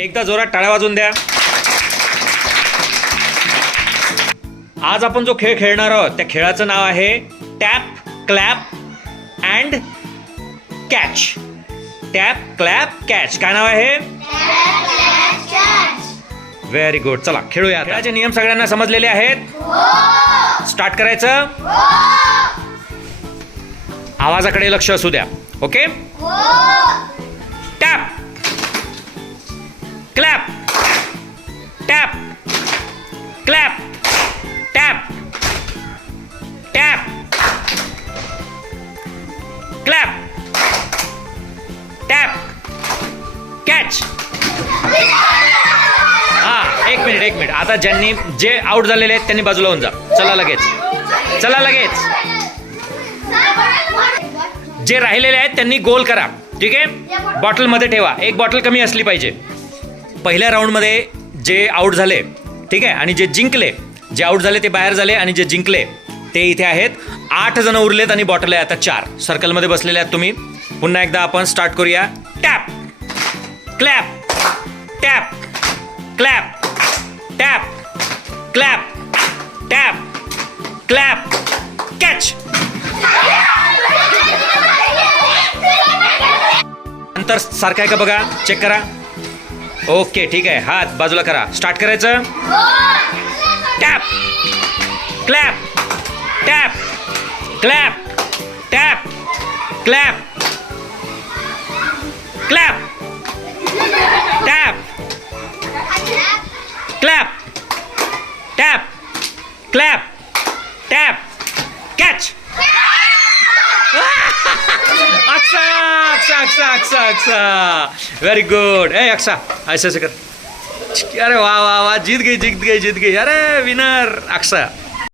एकदा जोरात टाळ्या वाजवून द्या. आज आपण जो खेळ खेळणार आहोत त्या खेळाचं नाव आहे tap clap and catch. Tap clap catch. काय नाव आहे? Very good. चला खेळूया. खेळाचे नियम सगळ्यांना समजलेले आहेत? स्टार्ट करायचं. आवाजाकडे लक्ष असू द्या. Okay. Tap clap tap clap tap tap clap tap catch. हा एक मिनिट. आता ज्यांनी जे आउट झालेले आहेत त्यांनी बाजूला होऊन जा. चला लगेच. जे राहिलेले आहेत त्यांनी गोल करा. ठीक आहे. बॉटलमध्ये ठेवा. एक बॉटल कमी असली पाहिजे. पहिल्या राऊंडमध्ये जे आउट झाले, ठीक आहे, आणि जे जिंकले, जे आउट झाले ते बाहेर झाले आणि जे जिंकले ते इथे आहेत. 8 जण उरलेत आणि बॉटल आहे आता 4. सर्कलमध्ये बसलेले आहात तुम्ही. पुन्हा एकदा आपण स्टार्ट करूया. Tap clap tap clap tap clap tap clap catch. अंतर सारखं आहे का बघा. चेक करा. ओके ठीक आहे. हात बाजूला करा. स्टार्ट करायचं. Tap clap tap clap tap clap clap tap clap tap clap tap catch. अक्षा व्हेरी गुड. ए अक्षा ऐसे कर. अरे वाह जीत गई. अरे विनर अक्षा.